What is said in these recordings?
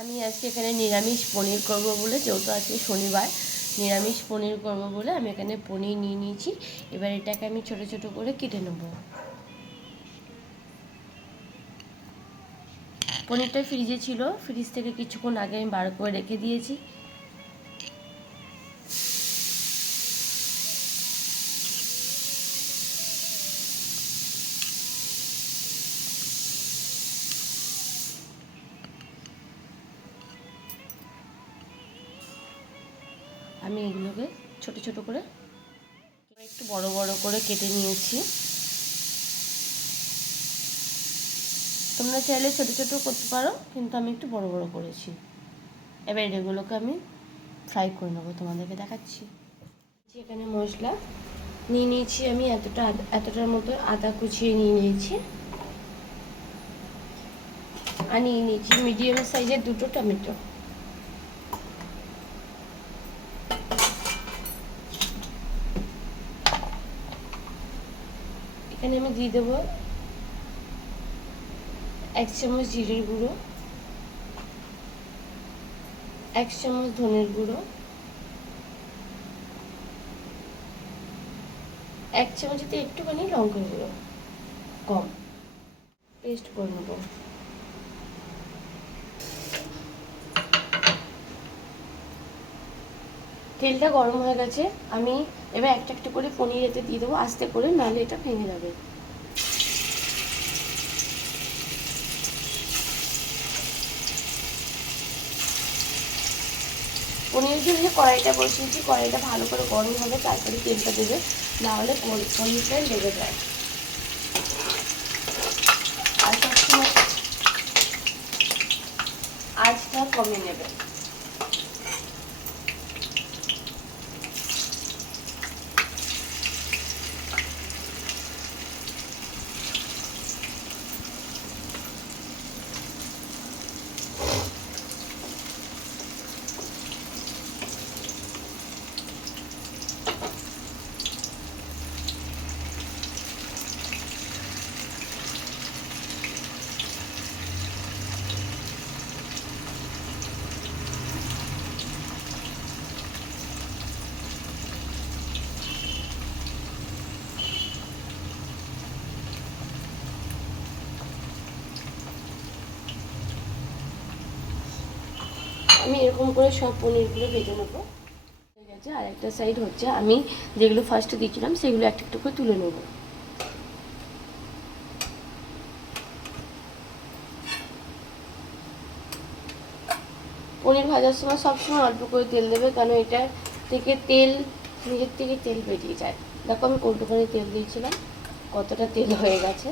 আমি আজকে এখানে নিরামিষ পনির করব বলে, যেহেতু আজকে শনিবার, নিরামিষ পনির করব বলে আমি এখানে পনির নিয়ে নিয়েছি। এবার এটাকে আমি ছোট ছোট করে কেটে নেব। পনিরটা ফ্রিজে ছিল, ফ্রিজ থেকে কিছুক্ষণ আগে আমি বার করে রেখে দিয়েছি। আমি এগুলোকে ছোট ছোট করে একটু বড় বড় করে কেটে নিয়েছি। তোমরা চাইলে ছোট ছোট করতে পারো, কিন্তু আমি একটু বড় বড় করেছি। এবার এগুলোকে আমি ফ্রাই করে নেবো, তোমাদেরকে দেখাচ্ছি। এখানে মশলা নিয়ে নিয়েছি আমি এতটার মতো আদা কুচিয়ে নিয়ে নিয়েছি, আর নিয়ে নিয়েছি মিডিয়াম সাইজের 2টো টমেটো। এখানে আমি দিয়ে দেবো 1 চামচ জিরের গুঁড়ো, 1 চামচ ধনের গুঁড়ো, 1 চামচেতে একটুখানি লঙ্কার গুঁড়ো কম, পেস্ট করে নেবো। তেলটা গরম হয়ে গেছে, আমি এবার একটা একটা করে পনির এতে দিয়ে দেবো আস্তে করে, নাহলে এটা ভেঙে যাবে। পনিরের জন্য কড়াইটা বসিয়েছি, কড়াইটা ভালো করে গরম হবে, তারপরে তেলটা দেবে, নাহলে পনিরটাই লেগে যায়। আর সবসময় আঁচটা কমিয়ে নেবে। আমি এরকম করে সব পনিরগুলো ভেজে নেবো। হয়ে গেছে, আর একটা সাইড হচ্ছে, আমি যেগুলো ফার্স্টে দিয়েছিলাম সেগুলো একটা একটু করে তুলে নেবো। পনির ভাজার সময় সবসময় অল্প করে তেল দেবে, কারণ এটা থেকে নিজের থেকে তেল বেরিয়ে যায়। দেখো আমি কতখানি তেল দিয়েছিলাম, কতটা তেল হয়ে গেছে।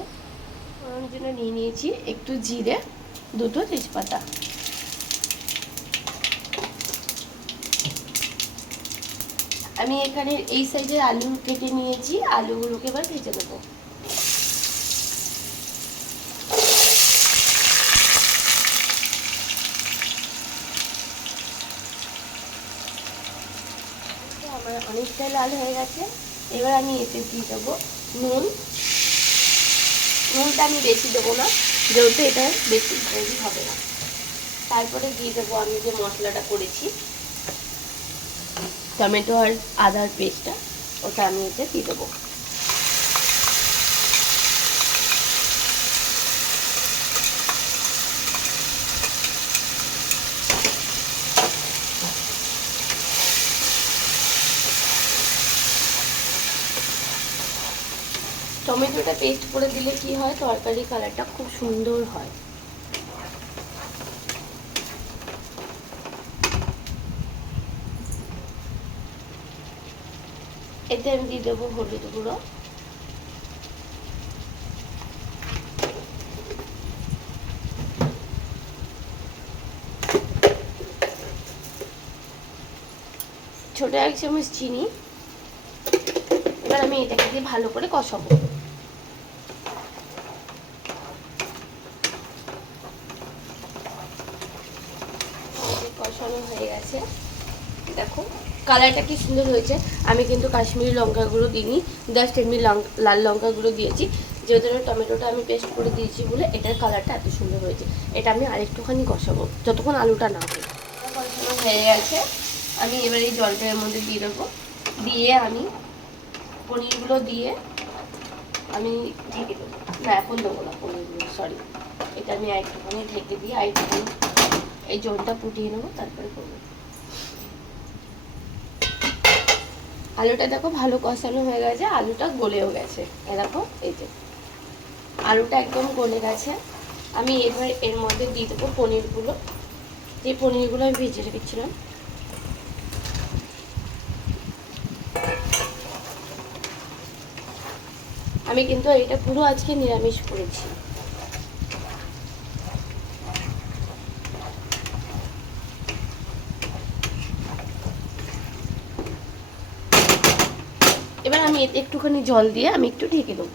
ওর জন্য নিয়ে নিয়েছি একটু জিরে, 2টো তেজপাতা। আমি এখানে এই সাইজের আলু কেটে নিয়েছি, আলুগুলোকে এবার ভেজে নেবো। আমার অনেকটাই লাল হয়ে গেছে, এবার আমি এতে দিয়ে দেবো নুন। নুনটা আমি বেশি দেবো না, যেহেতু এটা বেশি গ্রেভি হবে না। তারপরে দিয়ে দেবো আমি যে মশলাটা করেছি, টমেটো আর আদার পেস্টটা, ওটা আমি এতে দিয়ে দেবো। টমেটোটা পেস্ট করে দিলে কি হয়, তরকারির কালারটা খুব সুন্দর হয়। এতে আমি দিয়ে দেবো হলুদ গুঁড়ো, ছোট 1 চামচ চিনি। এবার আমি এটাকে দিয়ে ভালো করে কষাবো। কষানো হয়ে গেছে, দেখো কালারটা কি সুন্দর হয়েছে। আমি কিন্তু কাশ্মীরি লঙ্কা গুঁড়ো দিইনি, জাস্ট এমনি লাল লঙ্কা গুঁড়ো দিয়েছি, যেহেতু টমেটোটা আমি পেস্ট করে দিয়েছি বলে এটার কালারটা এত সুন্দর হয়েছে। এটা আমি আরেকটুখানি কষাবো যতক্ষণ আলুটা না হয়। কষানো হয়ে গেছে, আমি এবার এই জলটা এর মধ্যে দিয়ে দেবো, দিয়ে আমি পনিরগুলো দিয়ে আমি ঢেকে দেবো। না এখন দেবো না পনিরগুলো, সরি, এটা আমি একটুখানি ঢেকে দিয়ে একটুখানি এই জলটা ফুটিয়ে নেবো, তারপরে করবো। আলুটা দেখো ভালো কষানো হয়ে গেছে, আলুটা গলেও গেছে। দেখো এই যে আলুটা একদম গলে গেছে। আমি এবার এর মধ্যে দিয়ে দেবো পনিরগুলো, যে পনিরগুলো আমি ভেজে রেখেছিলাম। আমি কিন্তু এটা পুরো আজকে নিরামিষ করেছি। এবার আমি এতে একটুখানি জল দিয়ে আমি একটু ঢেকে দেবো।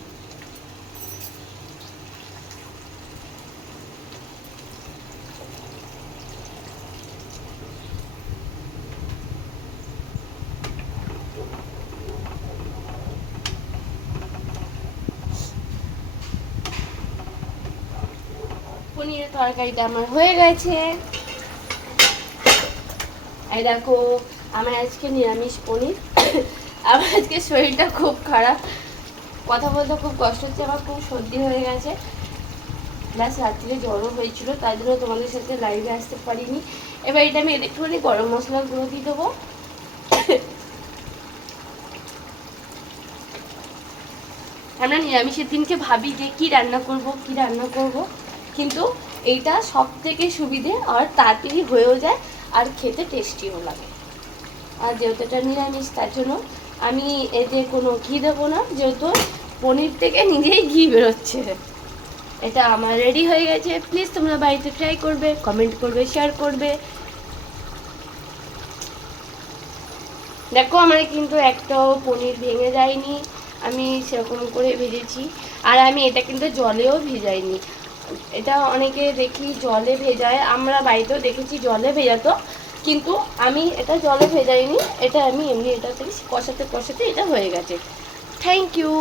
পনিরের তরকারিটা আমার হয়ে গেছে। এই দেখো আমার আজকে নিরামিষ পনির। আমার আজকে শরীরটা খুব খারাপ, কথা বলতে খুব কষ্ট হচ্ছে, আমার খুব সর্দি হয়ে গেছে, প্লাস রাত্রে জ্বরও হয়েছিল, তাই জন্য তোমাদের সাথে লাইভে আসতে পারিনি। এবার এটা আমি একটুখানি গরম মশলা গুঁড়ো দিয়ে দেবো। আমরা নিরামিষের দিনকে ভাবি যে কি রান্না করব, কিন্তু এইটা সব থেকে সুবিধে আর তাড়াতাড়ি হয়েও যায় আর খেতে টেস্টিও লাগে। আর যেহেতু এটা নিরামিষ তার জন্য আমি এতে কোনো ঘি দেবো না, যেহেতু পনির থেকে নিজেই ঘি বেরোচ্ছে। এটা আমার রেডি হয়ে গেছে। প্লিজ তোমরা বাড়িতে ট্রাই করবে, কমেন্ট করবে, শেয়ার করবে। দেখো আমার কিন্তু একটাও পনির ভেঙে যায়নি, আমি সেরকম করে ভেজেছি। আর আমি এটা কিন্তু জলেও ভেজাইনি, এটা অনেকে দেখি জলে ভেজায়, আমরা বাড়িতেও দেখেছি জলে ভেজাতো, কিন্তু আমি এটা জলে ভেজাইনি, এটা আমি এমনি এটা কষাতে কষাতে এটা হয়ে গেছে। Thank you.